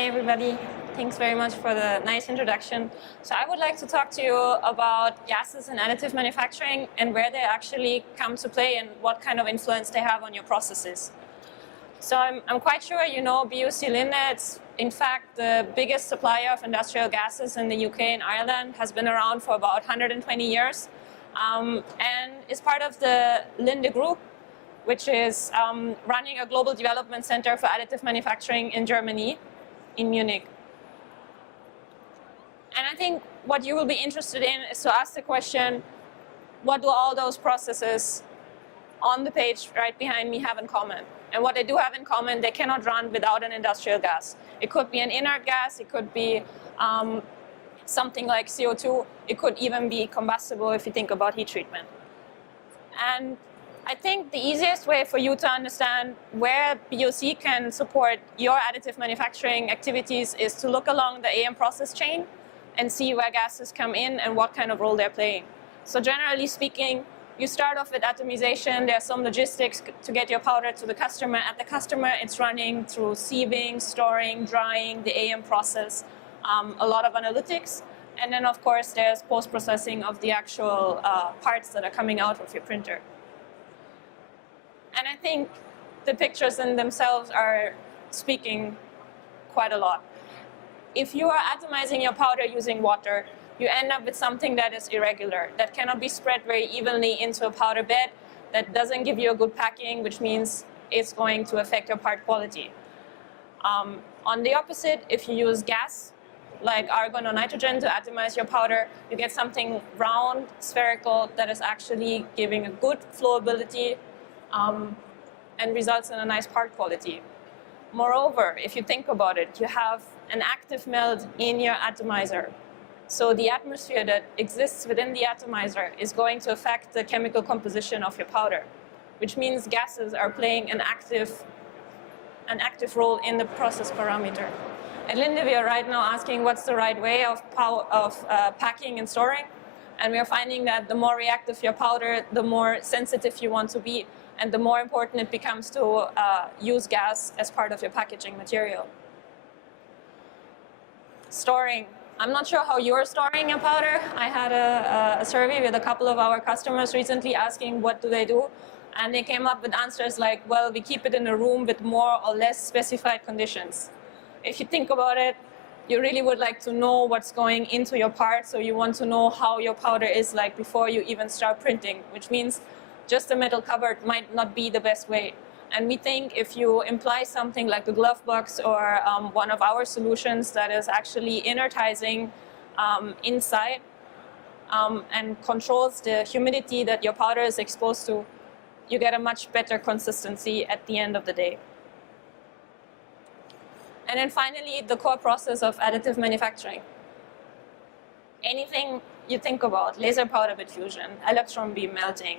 Hi, everybody. Thanks very much for the nice introduction. So I would like to talk to you about gases in additive manufacturing and where they actually come to play and what kind of influence they have on your processes. So I'm quite sure you know Olinda. It's in fact the biggest supplier of industrial gases in the UK and Ireland, has been around for about 120 years, and is part of the Linde group, which is running a global development center for additive manufacturing in Germany, in Munich. And I think what you will be interested in is to ask the question, what do all those processes on the page right behind me have in common? And what they do have in common, they cannot run without an industrial gas. It could be an inert gas, it could be something like CO2, it could even be combustible if you think about heat treatment. And I think the easiest way for you to understand where BOC can support your additive manufacturing activities is to look along the AM process chain and see where gases come in and what kind of role they're playing. So generally speaking, you start off with atomization. There's some logistics to get your powder to the customer. At the customer, it's running through sieving, storing, drying, the AM process, a lot of analytics. And then, of course, there's post-processing of the actual parts that are coming out of your printer. And I think the pictures in themselves are speaking quite a lot. If you are atomizing your powder using water, you end up with something that is irregular, that cannot be spread very evenly into a powder bed, that doesn't give you a good packing, which means it's going to affect your part quality. On the opposite, if you use gas, like argon or nitrogen to atomize your powder, you get something round, spherical, that is actually giving a good flowability and results in a nice part quality. Moreover, if you think about it, you have an active melt in your atomizer. So the atmosphere that exists within the atomizer is going to affect the chemical composition of your powder, which means gases are playing an active role in the process parameter. At Linde, we are right now asking what's the right way of packing and storing, and we are finding that the more reactive your powder, the more sensitive you want to be, and the more important it becomes to use gas as part of your packaging material. Storing. I'm not sure how you're storing your powder. I had a survey with a couple of our customers recently asking what do they do, and they came up with answers like, well, we keep it in a room with more or less specified conditions. If you think about it, you really would like to know what's going into your part, so you want to know how your powder is like before you even start printing, which means just a metal cupboard might not be the best way. And we think if you imply something like a glove box or one of our solutions that is actually inertizing inside and controls the humidity that your powder is exposed to, you get a much better consistency at the end of the day. And then finally, the core process of additive manufacturing. Anything you think about, laser powder bed fusion, electron beam melting,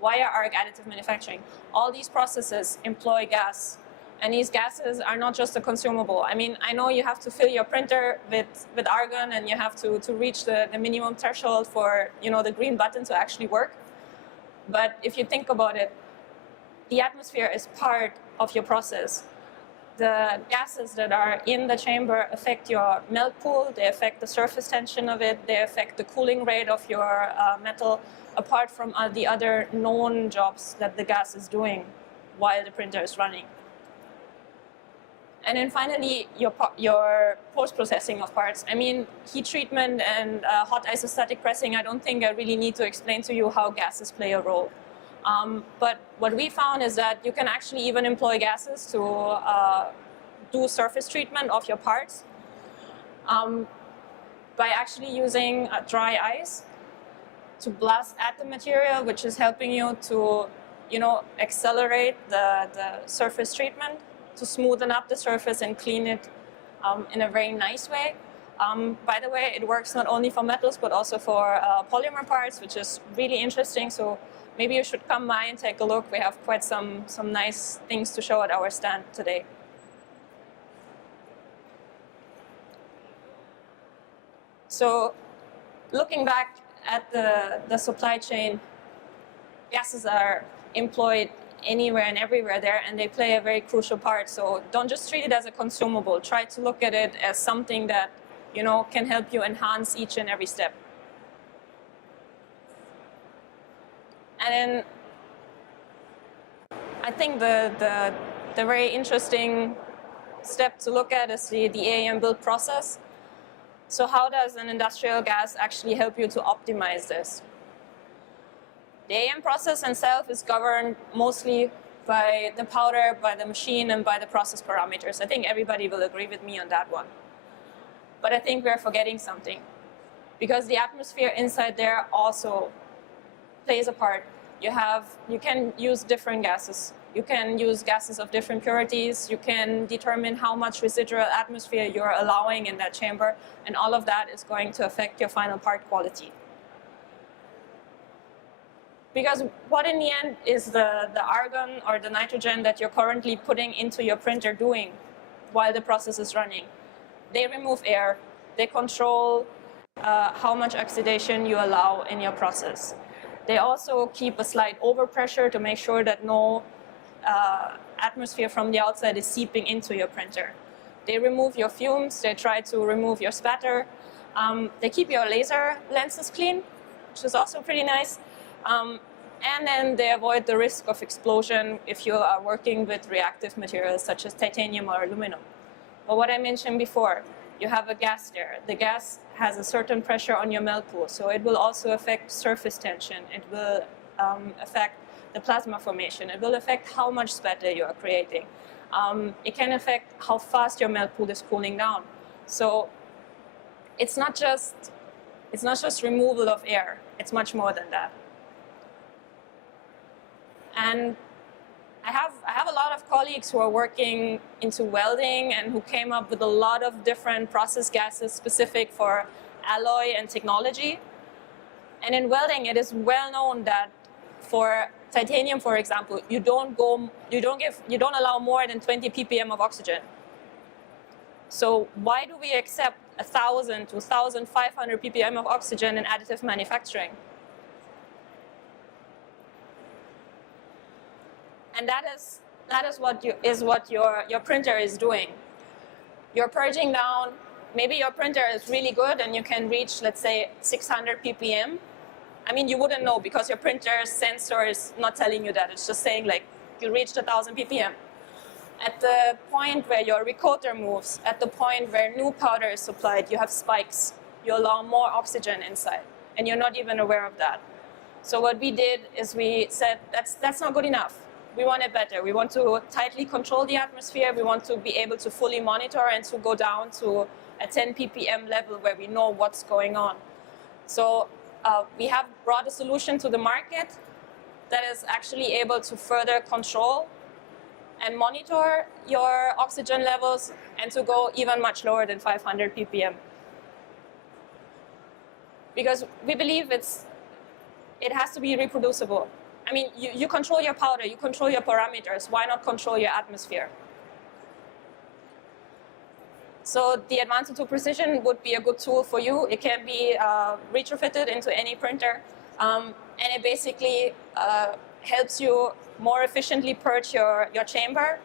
wire arc additive manufacturing, all these processes employ gas. And these gases are not just a consumable. I mean, I know you have to fill your printer with argon and you have to reach the minimum threshold for the green button to actually work. But if you think about it, the atmosphere is part of your process. The gases that are in the chamber affect your melt pool, they affect the surface tension of it, they affect the cooling rate of your metal, apart from the other known jobs that the gas is doing while the printer is running. And then finally, your post-processing of parts. I mean, heat treatment and hot isostatic pressing, I don't think I really need to explain to you how gases play a role. But what we found is that you can actually even employ gases to do surface treatment of your parts by actually using dry ice to blast at the material, which is helping you to accelerate the surface treatment, to smoothen up the surface and clean it in a very nice way. By the way, it works not only for metals, but also for polymer parts, which is really interesting. So maybe you should come by and take a look. We have quite some nice things to show at our stand today. So looking back at the supply chain, gases are employed anywhere and everywhere there, and they play a very crucial part. So don't just treat it as a consumable. Try to look at it as something that, you know, can help you enhance each and every step. And then I think the very interesting step to look at is the AAM build process. So how does an industrial gas actually help you to optimize this? The AM process itself is governed mostly by the powder, by the machine, and by the process parameters. I think everybody will agree with me on that one. But I think we're forgetting something, because the atmosphere inside there also plays a part. You can use different gases. You can use gases of different purities. You can determine how much residual atmosphere you're allowing in that chamber, and all of that is going to affect your final part quality. Because what in the end is the argon or the nitrogen that you're currently putting into your printer doing while the process is running? They remove air. They control how much oxidation you allow in your process. They also keep a slight overpressure to make sure that no atmosphere from the outside is seeping into your printer. They remove your fumes. They try to remove your spatter. They keep your laser lenses clean, which is also pretty nice. And then they avoid the risk of explosion if you are working with reactive materials such as titanium or aluminum. But what I mentioned before, you have a gas there. The gas has a certain pressure on your melt pool, so it will also affect surface tension. It will affect the plasma formation. It will affect how much spatter you are creating. It can affect how fast your melt pool is cooling down. So it's not just removal of air. It's much more than that. And I have a lot of colleagues who are working into welding and who came up with a lot of different process gases specific for alloy and technology. And in welding, it is well known that for titanium, for example, you don't allow more than 20 ppm of oxygen. So why do we accept 1,000 to 1,500 ppm of oxygen in additive manufacturing? And that is what your printer is doing. You're purging down. Maybe your printer is really good and you can reach, let's say, 600 ppm. I mean, you wouldn't know because your printer's sensor is not telling you that. It's just saying, like, you reached 1,000 ppm. At the point where your recoater moves, at the point where new powder is supplied, you have spikes. You allow more oxygen inside, and you're not even aware of that. So what we did is we said, that's not good enough. We want it better. We want to tightly control the atmosphere. We want to be able to fully monitor and to go down to a 10 ppm level where we know what's going on. So we have brought a solution to the market that is actually able to further control and monitor your oxygen levels and to go even much lower than 500 ppm. Because we believe it has to be reproducible. I mean, you control your powder, you control your parameters. Why not control your atmosphere? So the Advanced 2 Precision would be a good tool for you. It can be retrofitted into any printer. And it basically helps you more efficiently purge your chamber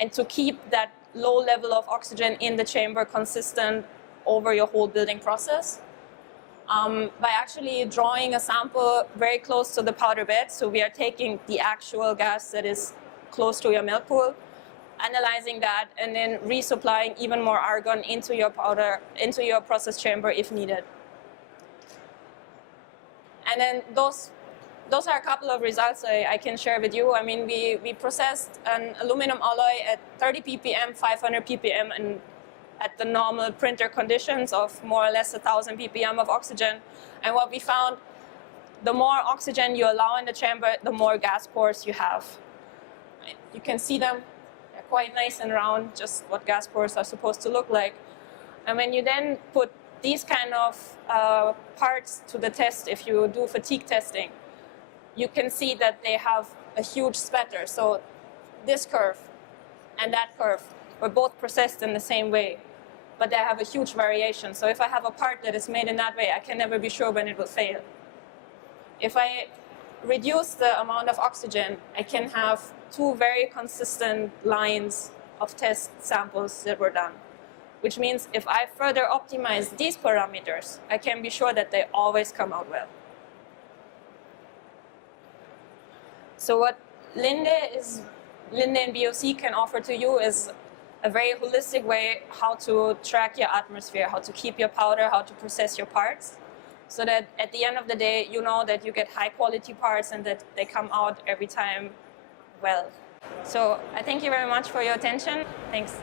and to keep that low level of oxygen in the chamber consistent over your whole building process. By actually drawing a sample very close to the powder bed. So we are taking the actual gas that is close to your melt pool, analyzing that, and then resupplying even more argon into your powder, into your process chamber if needed. And then those are a couple of results I can share with you. I mean, we processed an aluminum alloy at 30 ppm, 500 ppm, and at the normal printer conditions of more or less 1,000 ppm of oxygen. And what we found, the more oxygen you allow in the chamber, the more gas pores you have. You can see them. They're quite nice and round, just what gas pores are supposed to look like. And when you then put these kind of parts to the test, if you do fatigue testing, you can see that they have a huge spatter. So this curve and that curve were both processed in the same way, but they have a huge variation. So if I have a part that is made in that way, I can never be sure when it will fail. If I reduce the amount of oxygen, I can have 2 very consistent lines of test samples that were done. Which means if I further optimize these parameters, I can be sure that they always come out well. So what Linde and BOC can offer to you is a very holistic way how to track your atmosphere, how to keep your powder, how to process your parts, so that at the end of the day, you know that you get high quality parts and that they come out every time well. So I thank you very much for your attention. Thanks.